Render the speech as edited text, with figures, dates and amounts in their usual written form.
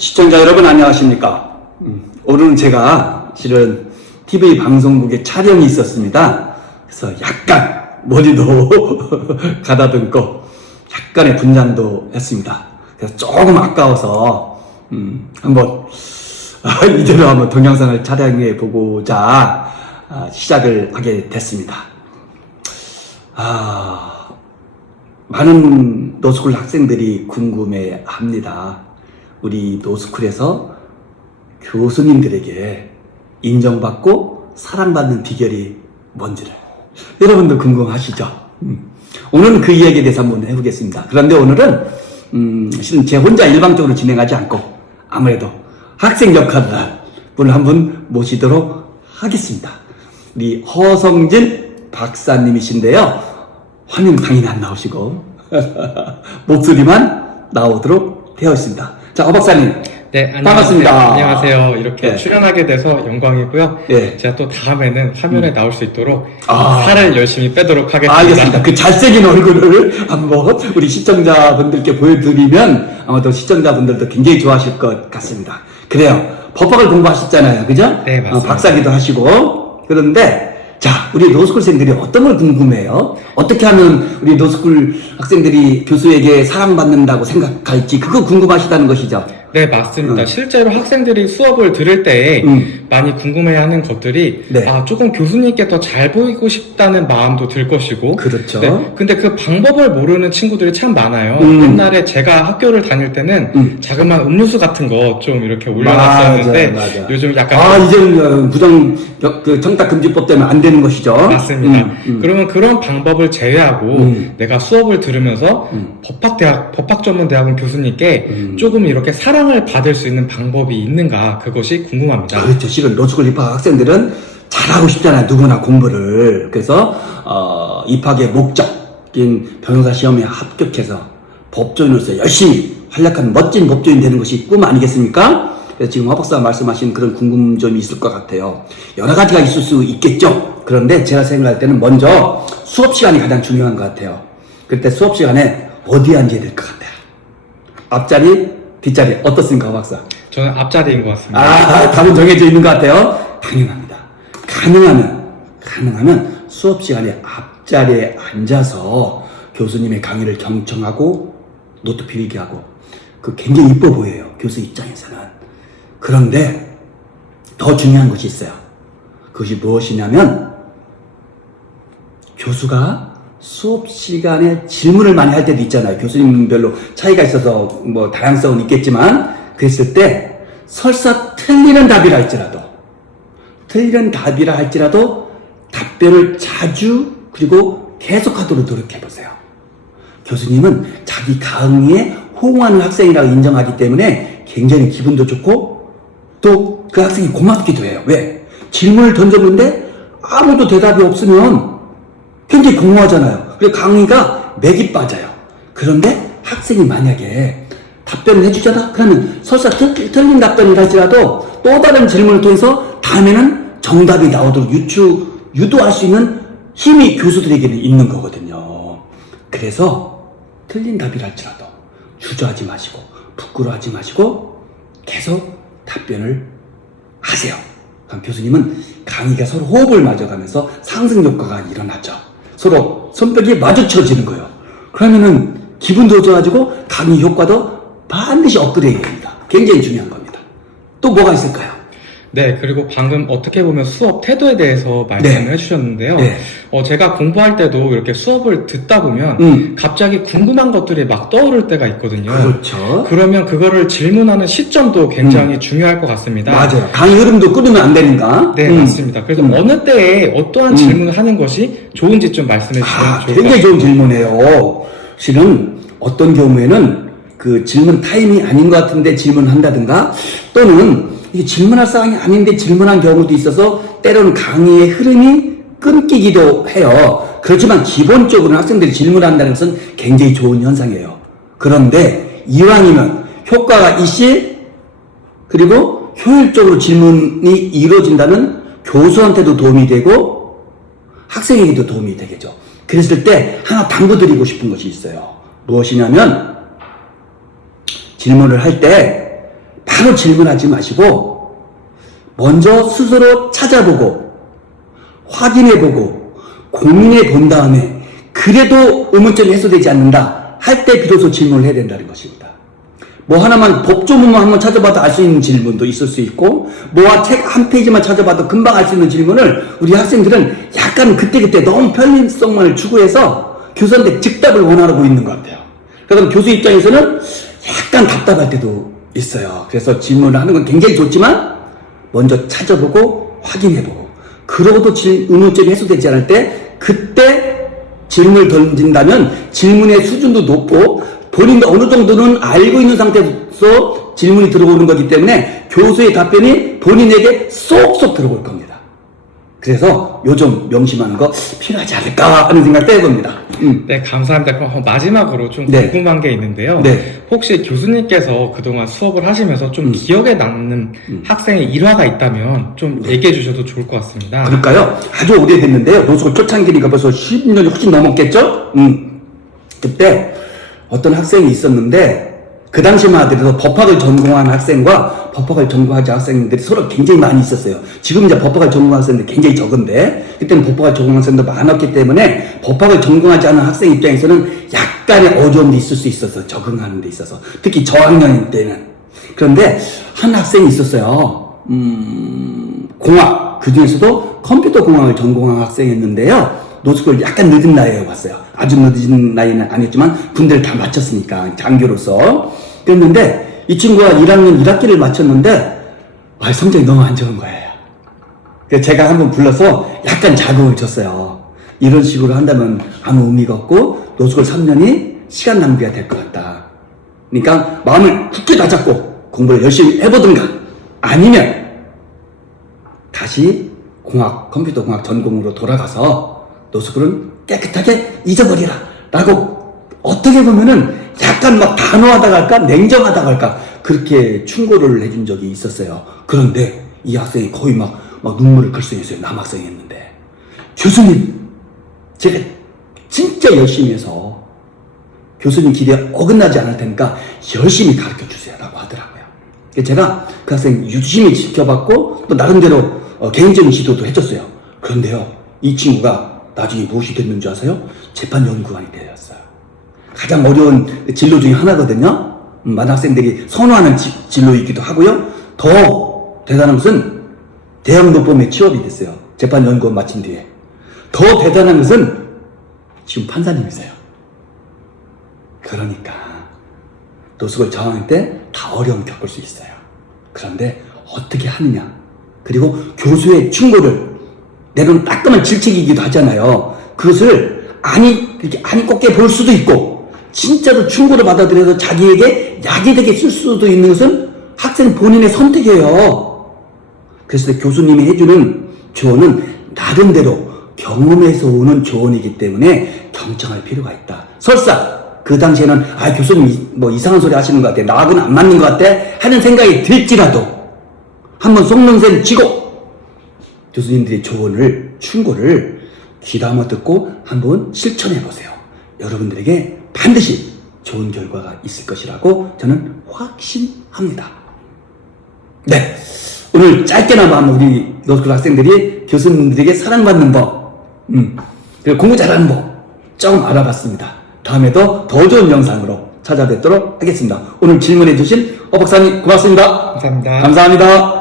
시청자 여러분 안녕하십니까? 오늘은 제가 실은 TV 방송국에 촬영이 있었습니다. 그래서 약간 머리도 가다듬고 약간의 분장도 했습니다. 그래서 조금 아까워서 한번 이대로 한번 동영상을 촬영해 보고자 시작을 하게 됐습니다. 많은 노스쿨 학생들이 궁금해 합니다. 우리 노스쿨에서 교수님들에게 인정받고 사랑받는 비결이 뭔지를 여러분도 궁금하시죠? 오늘은 그 이야기에 대해서 한번 해보겠습니다. 그런데 오늘은 실은 제 혼자 일방적으로 진행하지 않고 아무래도 학생 역할을 할 분을 한 분 모시도록 하겠습니다. 우리 허성진 박사님이신데요. 화면 당연히 안 나오시고 목소리만 나오도록 되어 있습니다. 자, 허 박사님. 네, 안녕하세요. 반갑습니다. 안녕하세요. 이렇게 네. 출연하게 돼서 영광이고요. 네. 제가 또 다음에는 화면에 나올 수 있도록 살을 열심히 빼도록 하겠습니다. 알겠습니다. 그 잘생긴 얼굴을 한번 우리 시청자분들께 보여드리면 아마도 시청자분들도 굉장히 좋아하실 것 같습니다. 그래요. 법학을 공부하셨잖아요. 그죠? 네, 맞습니다. 박사기도 하시고. 그런데 자, 우리 노스쿨생들이 어떤 걸 궁금해요? 어떻게 하면 우리 노스쿨 학생들이 교수에게 사랑받는다고 생각할지 그거 궁금하시다는 것이죠? 네, 맞습니다. 실제로 학생들이 수업을 들을 때 많이 궁금해하는 것들이 네. 조금 교수님께 더 잘 보이고 싶다는 마음도 들 것이고 그렇죠. 네, 근데 그 방법을 모르는 친구들이 참 많아요. 옛날에 제가 학교를 다닐 때는 자그마한 음료수 같은 거 좀 이렇게 올려놨었는데 맞아. 요즘 약간 이제는 청탁금지법 때문에 안 되는 것이죠. 맞습니다. 그러면 그런 방법을 제외하고 내가 수업을 들으면서 법학전문대학원 교수님께 조금 이렇게 사랑을 받을 수 있는 방법이 있는가 그것이 궁금합니다. 그렇죠. 실은 노스쿨 입학 학생들은 잘하고 싶잖아요. 누구나 공부를. 그래서 입학의 목적인 변호사 시험에 합격해서 법조인으로서 열심히 활약하는 멋진 법조인 되는 것이 꿈 아니겠습니까? 그래서 지금 허 박사가 말씀하신 그런 궁금점이 있을 것 같아요. 여러 가지가 있을 수 있겠죠. 그런데 제가 생각할 때는 먼저 수업 시간이 가장 중요한 것 같아요. 그때 수업 시간에 어디에 앉아야 될 것 같아요? 앞자리, 뒷자리 어떻습니까, 허 박사? 저는 앞자리인 것 같습니다. 답은 정해져 있는 것 같아요. 당연합니다. 가능하면 수업 시간에 앞자리에 앉아서 교수님의 강의를 경청하고 노트 필기 하고 그 굉장히 이뻐 보여요. 교수 입장에서는. 그런데 더 중요한 것이 있어요. 그것이 무엇이냐면 교수가 수업 시간에 질문을 많이 할 때도 있잖아요. 교수님별로 차이가 있어서 뭐 다양성은 있겠지만 그랬을 때 설사 틀리는 답이라 할지라도 답변을 자주 그리고 계속하도록 노력해보세요. 교수님은 자기 강의에 호응하는 학생이라고 인정하기 때문에 굉장히 기분도 좋고 또 그 학생이 고맙기도 해요. 왜? 질문을 던졌는데 아무도 대답이 없으면 굉장히 공허하잖아요. 그리고 강의가 맥이 빠져요. 그런데 학생이 만약에 답변을 해주잖아? 그러면 설사 틀린 답변이라 할지라도 또 다른 질문을 통해서 다음에는 정답이 나오도록 유도할 수 있는 힘이 교수들에게는 있는 거거든요. 그래서 틀린 답이라 할지라도 주저하지 마시고 부끄러워하지 마시고 계속 답변을 하세요. 그럼 교수님은 강의가 서로 호흡을 맞아가면서 상승 효과가 일어나죠. 서로 손뼉이 마주쳐지는 거예요. 그러면은 기분도 좋아지고 강의 효과도 반드시 업그레이드 됩니다. 굉장히 중요한 겁니다. 또 뭐가 있을까요? 네, 그리고 방금 어떻게 보면 수업 태도에 대해서 말씀을 해주셨는데요. 네. 제가 공부할 때도 이렇게 수업을 듣다 보면 갑자기 궁금한 것들이 막 떠오를 때가 있거든요. 그렇죠. 그러면 그거를 질문하는 시점도 굉장히 중요할 것 같습니다. 맞아요. 강의 흐름도 끊으면 안 되니까. 네, 맞습니다. 그래서 어느 때에 어떠한 질문을 하는 것이 좋은지 좀 말씀해 주시면 좋을 것 같습니다. 굉장히 좋은 질문이에요. 실은 어떤 경우에는 그 질문 타임이 아닌 것 같은데 질문한다든가 또는 이게 질문할 상황이 아닌데 질문한 경우도 있어서 때로는 강의의 흐름이 끊기기도 해요. 그렇지만 기본적으로 학생들이 질문한다는 것은 굉장히 좋은 현상이에요. 그런데 이왕이면 효과가 있이 그리고 효율적으로 질문이 이루어진다는 교수한테도 도움이 되고 학생에게도 도움이 되겠죠. 그랬을 때 하나 당부드리고 싶은 것이 있어요. 무엇이냐면 질문을 할 때 바로 질문하지 마시고 먼저 스스로 찾아보고 확인해보고 고민해 본 다음에 그래도 의문점이 해소되지 않는다 할 때 비로소 질문을 해야 된다는 것입니다. 뭐 하나만 법조문만 한번 찾아봐도 알 수 있는 질문도 있을 수 있고 뭐와 책 한 페이지만 찾아봐도 금방 알 수 있는 질문을 우리 학생들은 약간 그때그때 너무 편리성만을 추구해서 교수한테 즉답을 원하고 있는 것 같아요. 그래서 교수 입장에서는 약간 답답할 때도 있어요. 그래서 질문을 하는 건 굉장히 좋지만 먼저 찾아보고 확인해보고 그러고도 의문점이 해소되지 않을 때 그때 질문을 던진다면 질문의 수준도 높고 본인도 어느 정도는 알고 있는 상태에서 질문이 들어오는 거기 때문에 교수의 답변이 본인에게 쏙쏙 들어올 겁니다. 그래서 요즘 명심하는 거 필요하지 않을까 하는 생각도 해봅니다. 네, 감사합니다. 그럼 마지막으로 좀 네. 궁금한 게 있는데요. 네. 혹시 교수님께서 그동안 수업을 하시면서 좀 기억에 남는 학생의 일화가 있다면 좀 얘기해 주셔도 좋을 것 같습니다. 그럴까요? 아주 오래됐는데요. 노숙을 초창기니까 벌써 10년이 훨씬 넘었겠죠? 그때 어떤 학생이 있었는데 그 당시만 하더라도 법학을 전공한 학생과 법학을 전공하지 않은 학생들이 서로 굉장히 많이 있었어요. 지금 이제 법학을 전공한 학생들 굉장히 적은데 그때는 법학을 전공한 학생도 많았기 때문에 법학을 전공하지 않은 학생 입장에서는 약간의 어려움이 있을 수 있어서 적응하는 데 있어서 특히 저학년 때는. 그런데 한 학생이 있었어요. 공학, 그 중에서도 컴퓨터 공학을 전공한 학생이었는데요. 노숙을 약간 늦은 나이에 왔어요. 아주 늦은 나이는 아니었지만 군대를 다 마쳤으니까 장교로서. 그랬는데 이 친구가 1학년 1학기를 마쳤는데 성적이 너무 안 좋은 거예요. 그래서 제가 한번 불러서 약간 자극을 줬어요. 이런 식으로 한다면 아무 의미가 없고 노숙을 3년이 시간 낭비가 될 것 같다. 그러니까 마음을 굳게 다잡고 공부를 열심히 해보든가 아니면 다시 컴퓨터 공학 전공으로 돌아가서 노숙을 깨끗하게 잊어버리라 라고 어떻게 보면은 약간 막 단호하다고 할까 냉정하다고 할까 그렇게 충고를 해준 적이 있었어요. 그런데 이 학생이 거의 막 눈물을 글썽였어요. 남학생이었는데 교수님 제가 진짜 열심히 해서 교수님 기대에 어긋나지 않을 테니까 열심히 가르쳐 주세요 라고 하더라고요. 제가 그 학생 유심히 지켜봤고 또 나름대로 개인적인 지도도 해줬어요. 그런데요 이 친구가 나중에 무엇이 됐는지 아세요? 재판연구관이 되었어요. 가장 어려운 진로 중에 하나거든요. 많은 학생들이 선호하는 진로이기도 하고요. 더 대단한 것은 대학노법에 취업이 됐어요. 재판연구원 마친 뒤에. 더 대단한 것은 지금 판사님이세요. 그러니까 노숙을 저항할 때 다 어려움 겪을 수 있어요. 그런데 어떻게 하느냐. 그리고 교수의 충고를 때로는 따끔한 질책이기도 하잖아요. 그것을 이렇게 아니 꼽게 볼 수도 있고, 진짜로 충고를 받아들여서 자기에게 약이 되게 쓸 수도 있는 것은 학생 본인의 선택이에요. 그래서 교수님이 해주는 조언은 나름대로 경험에서 오는 조언이기 때문에 경청할 필요가 있다. 설사 그 당시에는 교수님 뭐 이상한 소리 하시는 것 같아, 나하고는 안 맞는 것 같아 하는 생각이 들지라도 한번 속는셈 쥐고 교수님들의 조언을, 충고를 귀담아 듣고 한번 실천해 보세요. 여러분들에게 반드시 좋은 결과가 있을 것이라고 저는 확신합니다. 네, 오늘 짧게나마 우리 노스쿨 학생들이 교수님들에게 사랑받는 법, 그리고 공부 잘하는 법 조금 알아봤습니다. 다음에도 더 좋은 영상으로 찾아뵙도록 하겠습니다. 오늘 질문해 주신 박사님 고맙습니다. 감사합니다. 감사합니다.